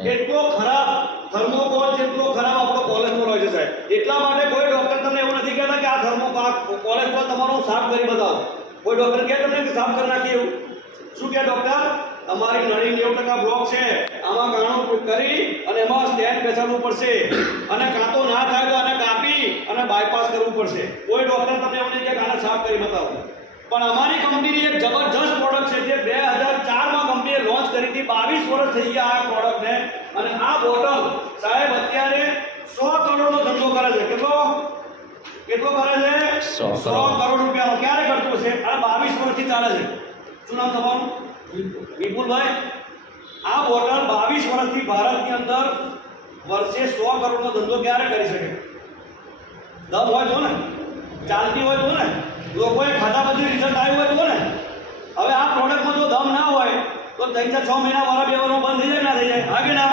એટલો ખરાબ થર્મોકોલ જેટલો ખરાબ આપણો કોલેસ્ટ્રોલ હોય છે સાહેબ. એટલા માટે કોઈ ડોક્ટર તમને એવું નથી કહેતા કે આ કોલેસ્ટ્રોલ તમારો સાફ કરી બતાવો. કોઈ ડોક્ટર કહે તમને કે સાફ કરી નાખીએ એવું? શું કહે ડોક્ટર? તમારી નળી 90% બ્લોક છે, આમાં ગાણું કરી અને એમાં સ્ટેન્ટ બેસાડવું પડશે, અને કાં તો ના થાય તો આને કાપી અને બાયપાસ કરવું પડશે. કોઈ ડોક્ટર તમને એવું નહીં કે આને સાફ કરી બતાવો. પણ અમારી કંપનીની એક જબરજસ્ત પ્રોડક્ટ છે જે 2004માં કંપનીએ લોન્ચ કરી હતી. 22 વર્ષ થઈ ગયા આ પ્રોડક્ટને, અને આ બોટલ સાહેબ અત્યારે 100 કરોડનો ધંધો કરે છે. કેટલો કરે છે? 100 કરોડ રૂપિયાનો. ક્યારે કરતો છે? આ 22 વર્ષથી ચાલે છે. શું નામ તમારું? વિપુલભાઈ. આ બોટલ 22 વર્ષથી ભારતની અંદર વર્ષે 100 કરોડનો ધંધો ક્યારે કરી શકે? દમ હોય તો ને, ચાલતી હોય તો ને, લોકોએ ખાધા પછી રિઝલ્ટ આવ્યું હોય તો ને. હવે આ પ્રોડક્ટમાં જો દમ ના હોય તો 3-6 મહિના વાળા બે વર્ષમાં બંધ થઈ જાય ના થઈ જાય? હા કે ના?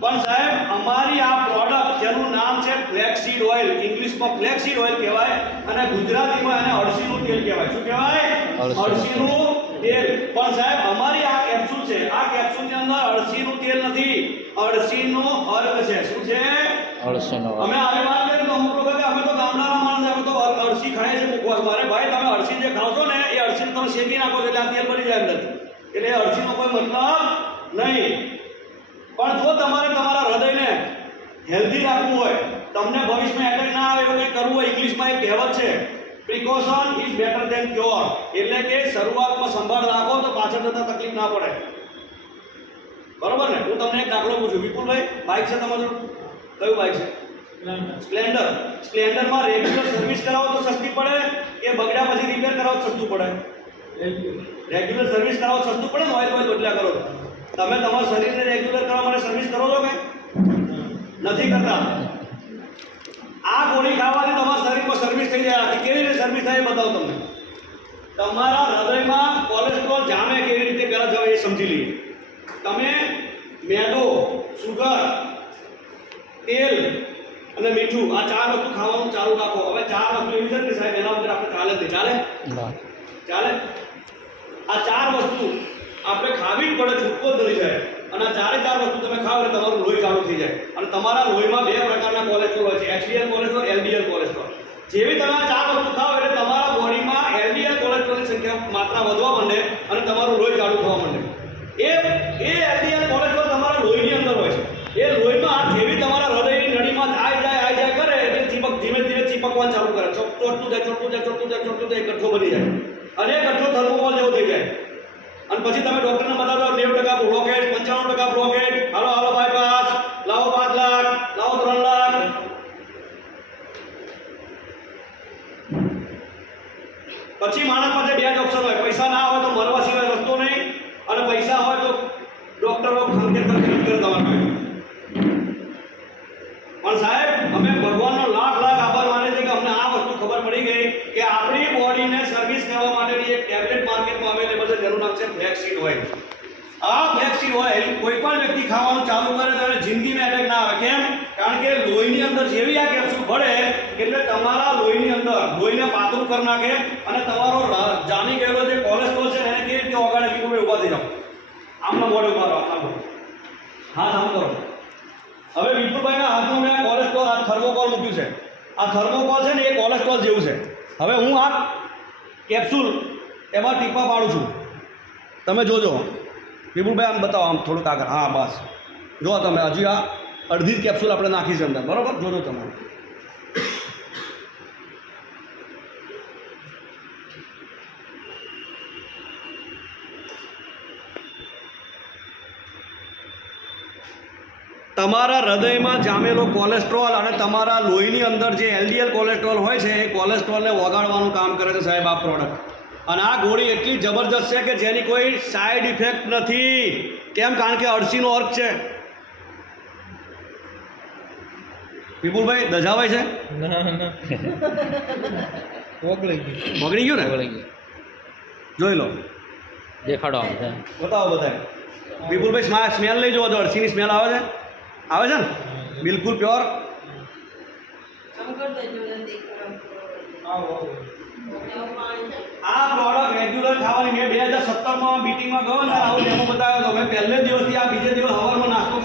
પણ સાહેબ અમારી આ પ્રોડક્ટ જેનું નામ છે ફ્લેક્સીડ ઓઇલ, ઇંગ્લિશમાં ફ્લેક્સીડ ઓઇલ કહેવાય અને ગુજરાતીમાં એને અળસીનું તેલ કહેવાય. શું કહેવાય? અળસીનું તેલ. પણ સાહેબ અમારી આ કેપ્સ્યુલ છે, આ કેપ્સ્યુલની અંદર અળસીનું તેલ નથી, અળસીનો અર્ક છે. શું છે? અળસીનો. અમે આવી વાત કરીએ તો અમુક લોકો કે અમે તો ગામડાના માણસ, અમે તો અળસી ખાઈએ છીએ મુખવાસ. મારે ભાઈ તમે અળસી જે ખાવ છો ને એ અળસીને તમે શેકી નાખો છો એટલે આ તેલ બની જાય અંદરથી. એટલે અળસીનો કોઈ મતલબ નહીં. પણ જો તમારે તમારા હૃદયને હેલ્ધી રાખવું હોય, તમને ભવિષ્યમાં એટેક ના આવે એવું કંઈ કરવું હોય, ઇંગ્લિશમાં એક કહેવત છે precaution is better than cure. એટલે કે શરૂઆતમાં સંભાળ રાખો તો પાછળ જતાં તકલીફ ના પડે. બરોબર ને? હું તમને એક દાખલો પૂછું. વિપુલભાઈ, બાઇક છે તમારું? કયું બાઇક છે? સ્પ્લેન્ડર. સ્પ્લેન્ડરમાં રેગ્યુલર સર્વિસ કરાવો તો સસ્તી પડે કે બગડ્યા પછી રિપેર કરાવો તો સસ્તું પડે? રેગ્યુલર સર્વિસ કરાવો સસ્તું પડે ને? ઓઇલ બદલ્યા કરો. તમે તમારા શરીરને રેગ્યુલર કરવા માટે સર્વિસ કરો છો કે નથી કરતા? આ ગોળી ખાવાથી તમારા શરીરમાં સર્વિસ થઈ જાય. કેવી રીતે સર્વિસ થાય એ બતાવો તમને. તમારા હૃદયમાં કોલેસ્ટ્રોલ જામે કેવી રીતે પહેલાં જવાય એ સમજી લઈએ. તમે મેદો, સુગર, તેલ અને મીઠું આ 4 વસ્તુ ખાવાનું ચાલુ રાખો. હવે 4 વસ્તુ એવી છે ને સાહેબ એના વગર આપણે ચાલે જ નહીં. ચાલે? આ 4 વસ્તુ આપણે ખાવી જ પડે, છૂટકો જ નથી જાય. અને આ 4 વસ્તુ તમે ખાવ એટલે તમારું લોહી ચાલુ થઈ જાય. અને તમારા લોહીમાં 2 પ્રકારના કોલેસ્ટ્રોલ હોય છે, HDL કોલેસ્ટ્રોલ, LDL કોલેસ્ટ્રોલ. જેવી તમે આ 4 વસ્તુ ખાવ એટલે તમારા બોડીમાં LDL કોલેસ્ટ્રોલની સંખ્યા માત્રા વધવા માંડે અને તમારું લોહી ચાલુ થવા માંડે. એ LDL કોલેસ્ટ્રોલ તમારા લોહીની અંદર હોય છે. એ લોહીમાં જેવી તમારા હૃદયની નળીમાં આઈ જાય કરે એટલે ધીમે ધીરે ચીપકવાનું ચાલુ કરે. ચોટતું જાય, ગઠ્ઠો બની જાય અને એ ગઠ્ઠો થર્મોકોલ જેવો થઈ જાય. અને પછી તમે ડોક્ટરને બતાવો 90% બ્લોકેજ, 95% બ્લોકેજ, હાલો બાયપાસ, લાવો 5 લાખ, લાવો 3 લાખ. પછી માણસ પાસે 2 જ ઓપ્શન હોય. પૈસા ના હોય તો મરવા સિવાય રસ્તો નહીં, અને પૈસા હોય તો ડોક્ટરો ખંખેર કરે તમારા. પણ સાહેબ અમે ભગવાનનો લાખ આભાર માને છે કે અમને આ વસ્તુ ખબર પડી ગઈ કે આપણી બોડીને સર્વિસ કરવા માટેની એક ટેબ્લેટ માર્કેટમાં અવેલેબલ છે જેનું નામ છે ફ્લેક્સીડ ઓઇલ. આ ફ્લેક્સીડ ઓઇલ કોઈ પણ વ્યક્તિ ખાવાનું ચાલુ કરે ત્યારે જિંદગીમાં એટેક ના આવે. કેમ? કારણ કે લોહીની અંદર જેવી આ કેપ્સ્યુલ ભળે એટલે તમારા લોહીની અંદર લોહીને પાતળું કરી નાખે અને તમારો જામી ગયેલો જે કોલેસ્ટ્રોલ છે એને કેવી રીતે ઓગાળે વિપુલભાઈ ઊભા થઈ જાઓ. આમના મોઢે ઊભા રહો. હાથ આમ કરો. હવે વિપુલભાઈના હાથમાં મેં કોલેસ્ટ્રોલ આ થર્મોકોલ મૂક્યું છે. આ થર્મોકોલ છે ને એ કોલેસ્ટ્રોલ જેવું છે. હવે હું આ કેપ્સ્યુલ એમાં ટીપા પાડું છું. તમે જોજો વિપુલભાઈ, આમ બતાવો, આમ થોડુંક આગળ. હા બસ જો તમે હજી આ અડધી જ કેપ્સ્યુલ આપણે નાખી છે અંદર. બરાબર? જોજો તમે. તમારા હૃદયમાં જામેલો કોલેસ્ટ્રોલ અને તમારા લોહીની અંદર જે LDL કોલેસ્ટ્રોલ હોય છે એ કોલેસ્ટ્રોલને ઓગાળવાનું કામ કરે છે સાહેબ આ પ્રોડક્ટ. અને આ ગોળી એટલી જબરજસ્ત છે કે જેની કોઈ સાઈડ ઇફેક્ટ નથી. કેમ? કારણ કે અળસીનો અર્ક છે. વિપુલભાઈ દજાવાય છે? બગડી ગયું ને? જોઈ લો, દેખાડો, બતાવો બધાય. વિપુલભાઈ સ્મેલ લઈ જુઓ તો અળસીની સ્મેલ આવે છે? આવે છે ને? બિલકુલ પ્યોર. આ પ્રોડક્ટ રેગ્યુલર ખાવાની મેં 2017માં મીટિંગમાં ગયો ને આવું ડેમો બતાવ્યો હતો. મેં પહેલે દિવસથી આ બીજે દિવસ સવારમાં નાસ્તો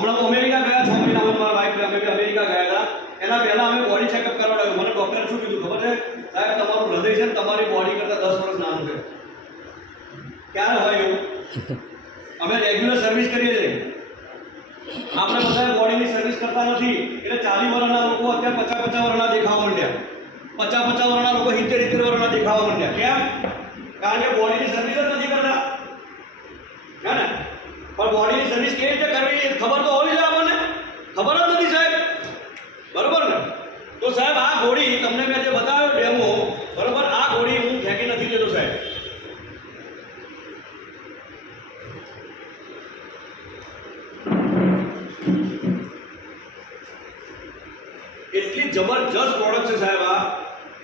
હમણાં હું અમેરિકા ગયા 6 મહિના મારા વાઈફ અમે બી અમેરિકા ગયા હતા. એના પહેલા અમે બોડી ચેકઅપ કરાવડાવ્યું. મને ડોક્ટરે શું કીધું ખબર છે? સાહેબ તમારું હૃદય છે ને તમારી બોડી કરતાં 10 વર્ષ નાનું છે. ક્યારે હોય એવું? અમે રેગ્યુલર સર્વિસ કરીએ છીએ. આપણે બધા બોડીની સર્વિસ કરતા નથી એટલે 40 વર્ષના લોકો અત્યારે 50 વર્ષના દેખાવા માંડ્યા. 50 વર્ષના લોકો 70 વર્ષના દેખાવા માંડ્યા. કેમ? કારણ કે બોડીની સર્વિસ જ નથી કરતા. હે ને? પણ બોડીની સર્વિસ કેવી રીતે કરવી એ ખબર તો હોવી જોઈએ આપણને. ખબર જ નથી સાહેબ. બરોબર ને? તો સાહેબ આ ગોળી તમને મેં જે બતાવ્યો ડેમો, બરોબર, આ ગોળી હું ફેંકી નથી દેતો સાહેબ. એટલી જબરજસ્ત પ્રોડક્ટ છે સાહેબ આ,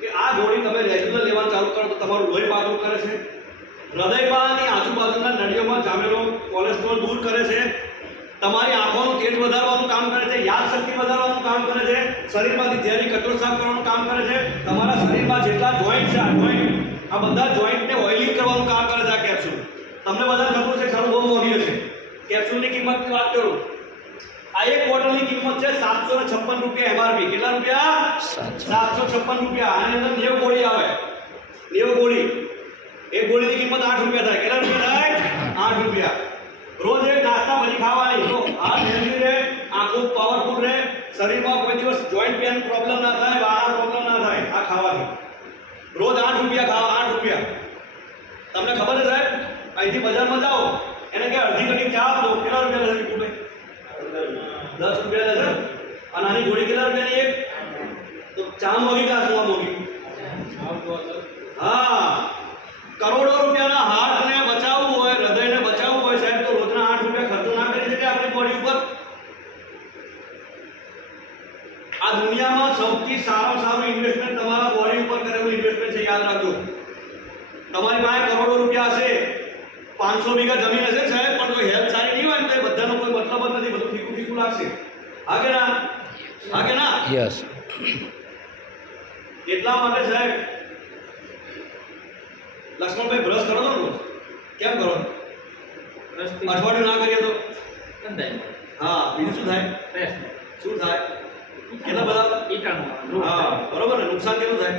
કે આ ગોળી તમે રેગ્યુલર લેવાનું ચાલુ કરો તો તમારું લોહી પાતળું કરે છે, હૃદયમાંની આજુબાજુના નળીઓમાં જામેલો કોલેસ્ટ્રોલ દૂર કરે છે, તમારી આંખોનું તેજ વધારવાનું કામ કરે છે, યાદશક્તિ વધારવાનું કામ કરે છે, શરીરમાંથી ઝેરી કચરો સાફ કરવાનું કામ કરે છે, તમારા શરીરમાં જેટલા જોઈન્ટ છે આ બધા જોઈન્ટને ઓઇલિંગ કરવાનું કામ કરે છે આ કેપ્સ્યુલ. તમને બધા ખબર છે ખરું બહુ મોંઘી હશે. કેપ્સ્યુલની કિંમતની વાત કરું, આ એક બોટલની કિંમત છે 756 રૂપિયા એમઆરપી. કેટલા રૂપિયા? 756 રૂપિયા. આની અંદર 90 ગોળી આવે. 90 ગોળી. એક ગોળીની કિંમત 8 રૂપિયા થાય. કેટલા રૂપિયા થાય? 8 રૂપિયા. રોજ એક નાસ્તા પછી ખાવાની. તો આ હેલ્ધી રહે, આંખો પાવરફુલ રહે, શરીરમાં કોઈ દિવસ જોઈન્ટ પેન પ્રોબ્લેમ ના થાય, વાળા પ્રોબ્લેમ ના થાય આ ખાવાથી. રોજ 8 રૂપિયા ખાવા. 8 રૂપિયા. તમને ખબર છે સાહેબ? અહીંથી બજારમાં જાઓ એને કે અડધી કડી ચા આપો, કેટલા રૂપિયા લેશે વિપુલભાઈ? 10 રૂપિયા લેશે. અને આની ગોળી કેટલા રૂપિયાની એક? તો ચા મોંઘી કે આ મોંઘી? હા, કરોડો રૂપિયાના હાર્ટને બચાવવું હોય, હૃદયને બચાવવું હોય સાહેબ, તો રોજના 8 રૂપિયા ખર્ચો ના કરી શકે આપણી બોડી ઉપર. આ દુનિયામાં સૌથી સારું ઇન્વેસ્ટમેન્ટ તમારા બોડી ઉપર કરેલું ઇન્વેસ્ટમેન્ટ છે. યાદ રાખજો. તમારી પાસે કરોડો રૂપિયા હશે, 500 વીઘા જમીન હશે સાહેબ, પણ કોઈ હેલ્થ સારી નહીં હોય ને તો બધાનો કોઈ મતલબ જ નથી. બધું ફીકું ફીકું લાગશે. હા કે ના? હા કે ના? યસ. એટલા માટે સાહેબ લક્ષ્મણભાઈ બ્રશ કરો છો ને? કેમ કરો? અઠવાડિયું ના કરીએ તો હા, બીજું શું થાય? શું થાય? કેટલા બધા? હા, બરોબર ને? નુકસાન કેટલું થાય?